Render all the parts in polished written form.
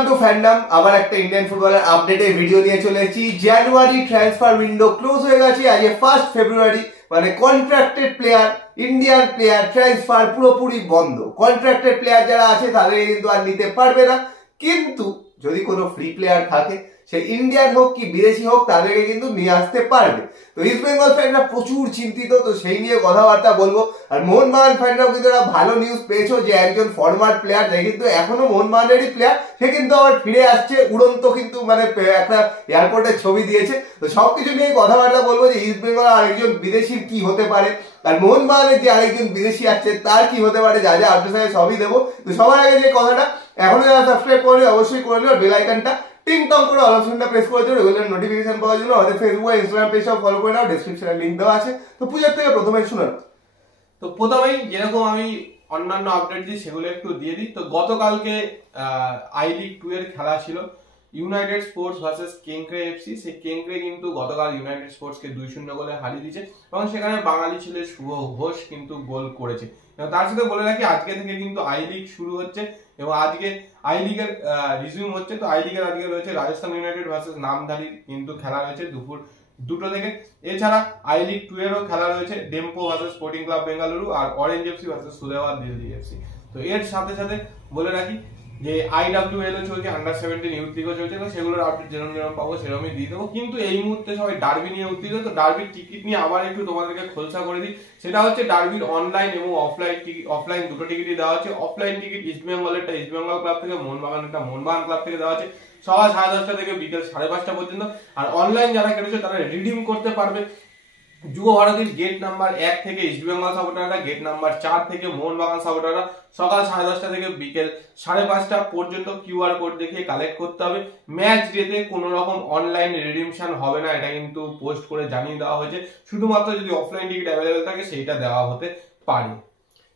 Welcome to fandom. আবার একটা Indian ফুটবলের আপডেটের ভিডিও নিয়ে চলে এসেছি। জানুয়ারি ট্রান্সফার উইন্ডো ক্লোজ হয়ে গেছে, আজ 1 ফেব্রুয়ারি। মানে contracted player, Indian player transfer পুরোপুরি বন্ধ। কন্ট্রাক্টেড প্লেয়ার যারা আছে তাদের কিন্তু আর নিতে পারবে না, কিন্তু যদি কোনো ফ্রি প্লেয়ার থাকে, সে ইন্ডিয়ান হোক কি বিদেশি হোক, তাদেরকে কিন্তু নিয়ে আসতে পারবে। তো ইস্ট বেঙ্গল ফ্যানরা প্রচুর চিন্তিত, তো সেই নিয়ে কথাবার্তা বলবো। আর মোহনবাগান ফ্যানরাও কিন্তু একটা ভালো নিউজ পেয়েছো যে একজন ফরওয়ার্ড প্লেয়ার, যে কিন্তু এখনো মোহনবাগানেরই প্লেয়ার, সে কিন্তু আবার ফিরে আসছে উড়ন্ত, কিন্তু মানে একটা এয়ারপোর্টের ছবি দিয়েছে। তো সবকিছু নিয়ে কথাবার্তা বলবো যে ইস্ট বেঙ্গল আরেকজন বিদেশির কি হতে পারে, আর মোহনবাগানের যে আরেকজন বিদেশি আসছে তার কি হতে পারে, যা যা আপডেট সবই দেবো। তো সবার আগে যে কথাটা, এখনো যারা সাবস্ক্রাইব করবে অবশ্যই করে নিও, বেল আইকনটা টিং টং করে অল অপশনটা প্রেস করে দিও রেগুলার নোটিফিকেশন পাওয়ার জন্য। আমাদের ফেসবুক আর ইনস্টাগ্রাম পেজটাও ফলো করে নাও, ডেসক্রিপশনে লিংক দেওয়া আছে। তো পূজার থেকে প্রথমে শুনো। তো প্রথমেই যেরকম আমি অন্যান্য আপডেট দিই সেগুলো একটু দিয়ে দিই। তো গতকালকে আই লিগ 2 এর খেলা ছিল, ইউনাইটেড স্পোর্টস ভার্সেস কেঙ্করে এফসি। সেই কেঙ্করে কিন্তু গতকাল ইউনাইটেড স্পোর্টসকে 2-0 গোলে হারিয়ে দিয়েছে, এবং সেখানে বাঙালি ছেলে শুভ ঘোষ কিন্তু গোল করেছে। এবং তার সাথে বলে রাখি, আজকে থেকে কিন্তু আই লিগ শুরু হচ্ছে, এবং আজকে আই লিগের রিজিউম হচ্ছে। তো আই লিগের আজকে রয়েছে রাজস্থান ইউনাইটেড ভার্সেস নামধারী কিন্তু খেলা রয়েছে দুপুর 2টো থেকে। এছাড়া আই লিগ 2 এরও খেলা রয়েছে, Dempo versus sporting club Bengaluru আর orange FC versus Sudeva Delhi FC. তো এর সাথে সাথে বলে রাখি যে IWL ও চলছে, আন্ডার 17 ইউথ লিগও চলছে। তো সেগুলোর আপডেট যেরকম যেরকম পাবো সেরকমই দিয়ে দেবো। কিন্তু এই মুহূর্তে সবাই ডার্বি নিয়ে উত্তেজিত। তো ডার্বির টিকিট নিয়ে আবার একটু তোমাদেরকে খোলসা করে দিই। সেটা হচ্ছে ডার্বির অনলাইন এবং অফলাইন দুটো টিকিটই দেওয়া হচ্ছে। অফলাইন টিকিট ইস্ট বেঙ্গলেরটা ইস্ট বেঙ্গল ক্লাব থেকে, মোহনবাগানেরটা মোহনবাগান ক্লাব থেকে দেওয়া হচ্ছে সকাল 10:30 থেকে বিকেল 5:30 পর্যন্ত। আর অনলাইন যারা কেটেছে তারা রিডিম করতে পারবে যুব ভারতীর গেট নাম্বার 1 থেকে ইস্ট বেঙ্গল সাপোর্টাররা, গেট নাম্বার 4 থেকে মোহনবাগান সাপোর্টাররা সকাল 10:30 থেকে বিকেল 5:30 পর্যন্ত কিউআর কোড দেখিয়ে কালেক্ট করতে হবে। ম্যাচ ডেতে কোনো রকম অনলাইন রিডিমশন হবে না, এটা কিন্তু পোস্ট করে জানিয়ে দেওয়া হয়েছে। শুধুমাত্র যদি অফলাইন টিকিট অ্যাভেলেবেল থাকে সেইটা দেওয়া হতে পারে।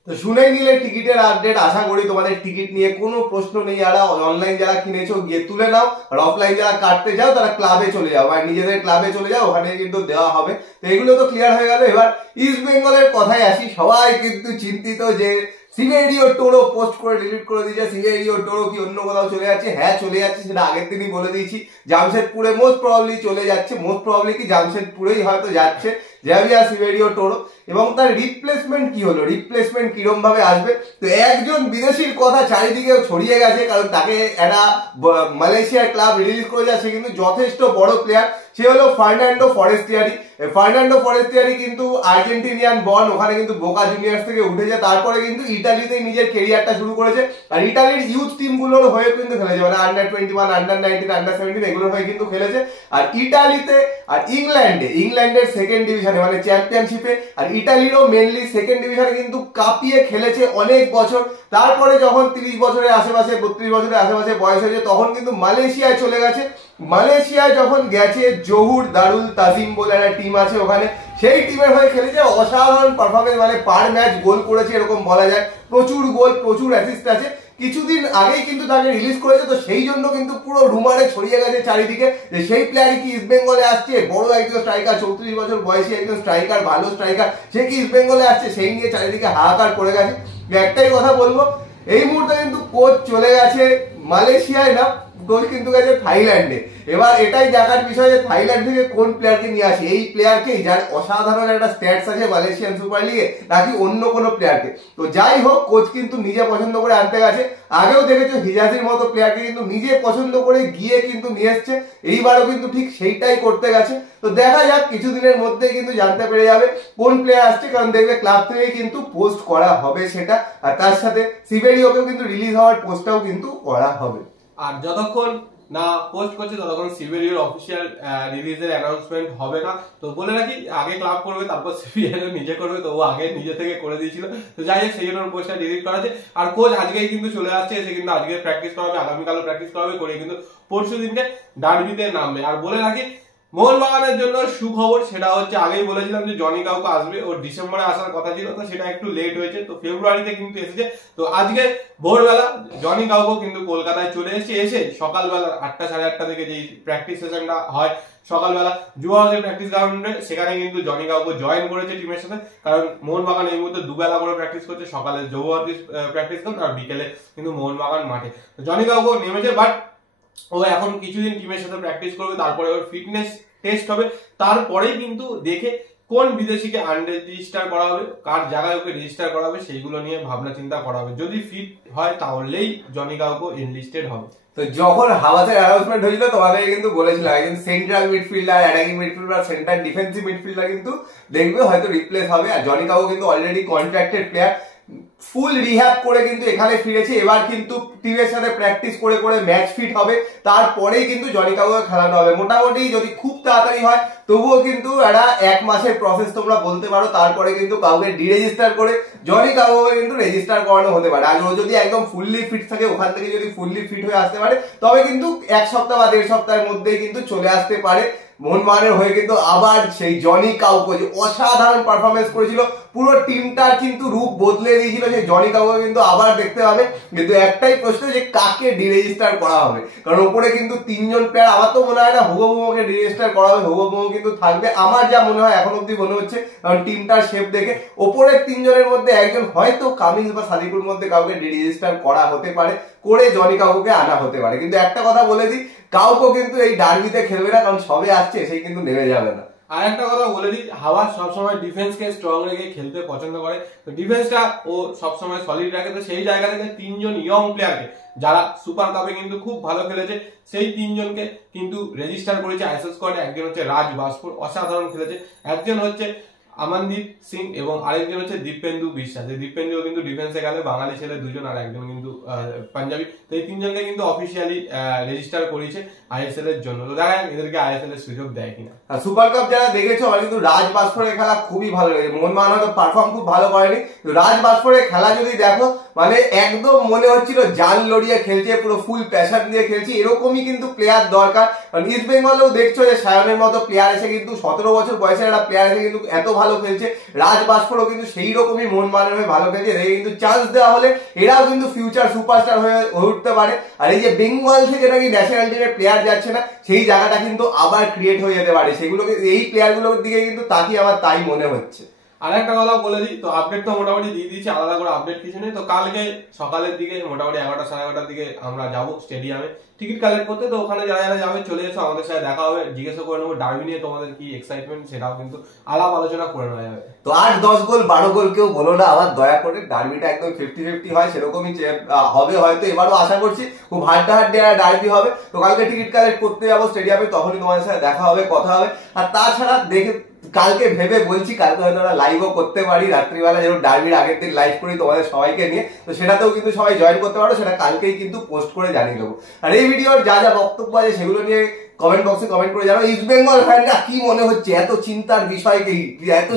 তো শুনেই নিলে টিকিটের আপডেট। আশা করি তোমাদের টিকিট নিয়ে কোনো প্রশ্ন নেই। আর অনলাইন যারা কিনেছো গিয়ে তুলে নাও, আর অফলাইন যারা কাটতে যাও তারা ক্লাবে চলে যাও, আর নিজেদের ক্লাবে চলে যাও, ওখানে কিন্তু দেওয়া হবে। তো এগুলো তো ক্লিয়ার হয়ে গেল। এবার ইস্ট বেঙ্গলের কথায় আসি। সবাই কিন্তু চিন্তিত যে সিভেরিও টোরো পোস্ট করে ডিলিট করে দিয়েছে। সিভেরিও টোরো কি অন্য কোথাও চলে যাচ্ছে? হ্যাঁ চলে যাচ্ছে, সেটা আগের দিনই বলে দিয়েছি। জামশেদপুরে মোস্ট প্রবাবলি চলে যাচ্ছে, মোস্ট প্রবাবলি কি জামশেদপুরেই হয়তো যাচ্ছে জেভিয়ার সিভেরিও টোরো। এবং তার রিপ্লেসমেন্ট কি হলো, রিপ্লেসমেন্ট কিরম ভাবে আসবে? তো একজন বিদেশির কথা চারিদিকে ছড়িয়ে গেছে, কারণ তাকে একটা মালয়েশিয়ার ক্লাব রিলিজ করে যাচ্ছে, কিন্তু যথেষ্ট বড় প্লেয়ার। সে হলো ফার্নান্ডো ফরেস্টিয়ারি। ফার্নান্ডো ফরেস্টিয়ারি কিন্তু আর্জেন্টিনিয়ান বর্ন, ওখানে কিন্তু বোকা জুনিয়র্স থেকে উঠেছে, তারপরে কিন্তু ইটালিতেই নিজের কেরিয়ারটা শুরু করেছে। আর ইটালির ইউথ টিমগুলোর হয়ে কিন্তু খেলেছে, মানে আন্ডার 21, আন্ডার 19, আন্ডার 17 এগুলোর হয়ে কিন্তু খেলেছে। আর ইটালিতে আর ইংল্যান্ডের সেকেন্ড ডিভিশনে মানে চ্যাম্পিয়নশিপে, আর ইটালিরও মেনলি সেকেন্ড ডিভিশনে কিন্তু কাঁপিয়ে খেলেছে অনেক বছর। তারপরে যখন 30 বছরের আশেপাশে, 32 বছরের আশেপাশে বয়স হয়েছে, তখন কিন্তু মালয়েশিয়ায় চলে গেছে। মালয়েশিয়ায় যখন গেছে, জহুর দারুল তাজিম বলে একটা টিম আছে ওখানে, সেই টিমের হয়ে খেলেছে। অসাধারণ পারফরমেন্স, মানে পার ম্যাচ গোল করেছে এরকম বলা যায়। প্রচুর গোল, প্রচুর অ্যাসিস্ট আছে। কিছুদিন আগেই কিন্তু তাকে রিলিজ করেছে, তো সেই জন্য কিন্তু পুরো রুমারে ছড়িয়ে গেছে চারিদিকে যে সেই প্লেয়ারই কি ইস্ট বেঙ্গলে আসছে। বড় একজন স্ট্রাইকার, 34 বছর বয়সী একজন স্ট্রাইকার, ভালো স্ট্রাইকার, সে কি ইস্ট বেঙ্গলে আসছে, সেই নিয়ে চারিদিকে হাহাকার করে গেছে। একটাই কথা বলবো, এই মুহূর্তে কিন্তু কোচ চলে গেছে মালয়েশিয়ায় না, কোচ কিন্তু গেছে থাইল্যান্ডে। এবার এটাই দেখার বিষয় যে থাইল্যান্ড থেকে কোন প্লেয়ারকে নিয়ে আসে, এই প্লেয়ারকেই যার অসাধারণ একটা স্ট্যাটস আছে মালয়েশিয়ান সুপার লিগে, নাকি অন্য কোনো প্লেয়ারকে। তো যাই হোক, কোচ কিন্তু নিজে পছন্দ করে আনতে গেছে। আগেও দেখেছো হিজাজির মতো প্লেয়ারকে কিন্তু নিজে পছন্দ করে গিয়ে কিন্তু নিয়ে এসছে, এইবারও কিন্তু ঠিক সেইটাই করতে গেছে। তো দেখা যাক, কিছুদিনের মধ্যেই কিন্তু জানতে পেরে যাবে কোন প্লেয়ার আসছে, কারণ দেখবে ক্লাব থেকে কিন্তু পোস্ট করা হবে সেটা। আর তার সাথে সিভেরিওকেও কিন্তু রিলিজ হওয়ার পোস্টটাও কিন্তু করা হবে। আর যতক্ষণ না পোস্ট করছে ততক্ষণ সিভেরিওর অফিসিয়াল রিলিজের অ্যানাউন্সমেন্ট হবে না। তো বলে রাখি, আগে ক্লাব করবে তারপর সিভেরিও নিজে করবে, তো ও আগে নিজে থেকে করে দিয়েছিল। তো যাই হোক, সেই জন্য পোস্টটা ডিলিট করা আছে। আর কোচ আজকেই কিন্তু চলে আসছে, এসে কিন্তু আজকে প্র্যাকটিস করাবে, আগামীকালও প্র্যাকটিস করাবে, করে কিন্তু পরশু দিনকে ডার্বিতে নামবে। আর বলে রাখি, মোহনবাগানের জন্য সুখবর, সেটা হচ্ছে আগেই বলেছিলাম যে জনি কাউকে আসবে, ওর ডিসেম্বরে আসার কথা ছিল, তো সেটা একটু লেট হয়েছে, তো ফেব্রুয়ারিতে কিন্তু এসেছে। তো আজকে ভোরবেলা জনি কাউকে কিন্তু কলকাতায় চলে এসেছে। এসে সকালবেলা 8টা 8:30 থেকে যে প্র্যাকটিস সেশনটা হয় সকালবেলা যুবরাজের প্র্যাকটিস গ্রাউন্ডে, সেখানে কিন্তু জনি কাউকে জয়েন করেছে টিমের সাথে। কারণ মোহনবাগান এই মুহূর্তে দুবেলা করে প্র্যাকটিস করছে, সকালে যুবরাজ প্র্যাকটিস গ্রাউন্ড আর বিকেলে কিন্তু মোহনবাগান মাঠে। জনি কাউকে নেমেছে, বাট ও এখন কিছুদিন টিমের সাথে প্র্যাকটিস করবে, তারপরে ওর ফিটনেস টেস্ট হবে, তারপরেই কিন্তু দেখে কোন বিদেশিকে আনরেজিস্টার করা হবে, কার জায়গায় ওকে রেজিস্টার করা হবে, সেইগুলো নিয়ে ভাবনা চিন্তা করা হবে। যদি ফিট হয় তাহলেই জনি কাউকো এনলিস্টেড হবে। তো যখন হাওয়াজের অ্যানাউন্সমেন্ট হয়েছিল তোমাদের কিন্তু বলেছিল একজন central midfielder, attacking midfielder, central defensive midfielder কিন্তু দেখবে হয়তো রিপ্লেস হবে। আর জনি কাউকো কিন্তু অলরেডি কন্ট্রাক্টেড প্লেয়ার, ফুল রিহ্যাব করে কিন্তু এখানে ফিরেছে। এবার কিন্তু টিমের সাথে প্র্যাকটিস করে করে ম্যাচ ফিট হবে, তারপরেই কিন্তু জনি কাউকে খেলানো হবে। মোটামুটি যদি খুব তাড়াতাড়ি হয় তবুও কিন্তু একটা 1 মাসের প্রসেস তোমরা বলতে পারো, তারপরে কিন্তু কাউকে ডিরেজিস্টার করে জনি কাউকে কিন্তু রেজিস্টার করানো হতে পারে। আর ও যদি একদম ফুললি ফিট থাকে, ওখান থেকে যদি ফুললি ফিট হয়ে আসতে পারে, তবে কিন্তু 1 সপ্তাহ বা 1.5 সপ্তাহের মধ্যেই কিন্তু চলে আসতে পারে। মোহনবাগানের হয়ে কিন্তু আবার সেই জনি কাউকো যে অসাধারণ পারফরমেন্স করেছিল, পুরো টিমটার কিন্তু রূপ বদলে দিয়েছিল, সেই জনি কাউকো কিন্তু আবার দেখতে হবে। কিন্তু একটাই প্রশ্ন যে কাকে ডিরেজিস্টার করা হবে, কারণ ওপরে কিন্তু 3 জন প্লেয়ার। আমার তো মনে হয় না হুগো বুমোকে ডিরেজিস্টার করা হবে, হুগো বুমো কিন্তু থাকবে আমার যা মনে হয়, এখন অব্দি মনে হচ্ছে, কারণ টিমটার শেপ দেখে। ওপরের 3 জনের মধ্যে একজন হয়তো কামিন্স বা সাদিকুর মধ্যে কাউকে ডিরেজিস্টার করা হতে পারে, করে জনি কাউকোকে আনা হতে পারে। কিন্তু একটা কথা বলে দিই, কাউকো কিন্তু এই ডার্বিতে খেলবে না, কারণ সবে আসছে, সেই কিন্তু নেমে যাবে না। আর একটা কথা বলে দিই, হাওয়াজ সবসময় ডিফেন্সকে স্ট্রং রেখে খেলতে পছন্দ করে, তো ডিফেন্সটা ও সবসময় সলিড রাখে। তো সেই জায়গা থেকে 3 জন ইয়ং প্লেয়ারকে, যারা সুপার কাপে কিন্তু খুব ভালো খেলেছে, সেই 3 জনকে কিন্তু রেজিস্টার করেছে আইএসএল স্কোয়াডে। একজন হচ্ছে রাজ বাসপুর, অসাধারণ খেলেছে। একজন হচ্ছে আমনদীপ সিং এবং আরেকজন হচ্ছে দীপেন্দু বিশ্বাস। দীপেন্দু কিন্তু ডিফেন্সে গেলে, বাঙালি ছেলে 2 জন, আর একজন কিন্তু পাঞ্জাবি। তো এই 3 জনকে কিন্তু অফিসিয়ালি রেজিস্টার করেছে আইএসএল এর জন্য। তো দেখা যাক এদেরকে আইএসএল এর সুযোগ দেয় কিনা। সুপার কাপ যারা দেখেছো, আমার কিন্তু রাজ বাসফোরের খেলা খুবই ভালো লেগেছে। মোহনবাগান হয়তো পারফর্ম খুব ভালো করেনি, রাজ বাসফোরের খেলা যদি দেখো, মানে একদম মনে হচ্ছিল জান লড়িয়ে খেলছে, পুরো ফুল প্যাশন দিয়ে খেলছে। এরকমই কিন্তু প্লেয়ার দরকার। কারণ ইস্ট বেঙ্গলেও দেখছো যে সায়নের মতো প্লেয়ার এসে কিন্তু 17 বছর বয়সের একটা প্লেয়ার এসে কিন্তু এত ভালো খেলছে। রাজ বাসফোরও কিন্তু সেই রকমই মোহনবাগানের হয়ে ভালো খেলছে। এদের কিন্তু চান্স দেওয়া হলে এরাও কিন্তু ফিউচার সুপারস্টার হয়ে উঠতে পারে। আর এই যে বেঙ্গল থেকে নাকি ন্যাশনাল টিমের প্লেয়ার যাচ্ছে না, সেই জায়গাটা কিন্তু আবার ক্রিয়েট হয়ে যেতে পারে। সেগুলোকে, এই প্লেয়ারগুলোর দিকে কিন্তু তাকিয়ে আমার তাই মনে হচ্ছে। আর একটা কথা বলে দিই, তো আপডেট তো মোটামুটি দিয়ে দিয়েছি, আলাদা করে আপডেট কিছু নেই। তো কালকে সকালের দিকে মোটামুটি 11টা সাড়ে 11টার দিকে আমরা যাবো স্টেডিয়ামে টিকিট কালেক্ট করতে। তো ওখানে যারা যারা যাবে চলে এসো, আমাদের সাথে দেখা হবে, জিজ্ঞাসা করে নেবো ডার্বি নিয়ে তোমাদের কি এক্সাইটমেন্ট, সেটাও কিন্তু আলাপ আলোচনা করে নেওয়া যাবে। তো 8-10 গোল 12 গোল কেউ বলো না আবার দয়া করে, ডার্বিটা একদম 50-50 হয়, সেরকমই হবে হয়তো। এবারও আশা করছি খুব হাড্ডাহাড্ডি ডার্বি হবে। তো কালকে টিকিট কালেক্ট করতে যাবো স্টেডিয়ামে, তখনই তোমাদের সাথে দেখা হবে, কথা হবে। আর তাছাড়া দেখে কালকে ভেবে বলছি, কালকে হয়তো আমরা লাইভও করতে পারি রাত্রিবেলা, যেমন ডার্বির আগের দিন লাইভ করি তোমাদের সবাইকে নিয়ে। তো সেটাতেও কিন্তু সবাই জয়েন করতে পারো, সেটা কালকেই কিন্তু পোস্ট করে জানিয়ে দেবো। আর এই ভিডিওর যা যা বক্তব্য আছে সেগুলো নিয়ে কমেন্ট বক্সে কমেন্ট করে জানাও। ইস্ট বেঙ্গল ফ্যানরা কি মনে হচ্ছে এত চিন্তার বিষয় কি, এত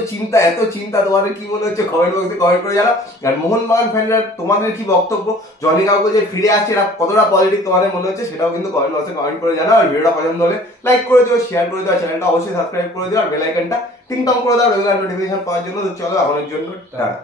চিন্তা তোমাদের কি মনে হচ্ছে কমেন্ট বক্সে কমেন্ট করে জানাও। আর মোহনবাগান ফ্যানরা তোমাদের কি বক্তব্য, জনি কাউকো যে ফিরে আসছে এটা কতটা পজিটিভ তোমাদের মনে হচ্ছে, সেটাও কিন্তু কমেন্ট বক্সে কমেন্ট করে জানাও। আর ভিডিওটা পছন্দ হলে লাইক করে দিও, শেয়ার করে দিও, চ্যানেলটা অবশ্যই সাবস্ক্রাইব করে দিও, আর বেল আইকনটা টিং টং করে দাও রেগুলার নোটিফিকেশন পাওয়ার জন্য। তো চলো এখনের জন্য টাটা।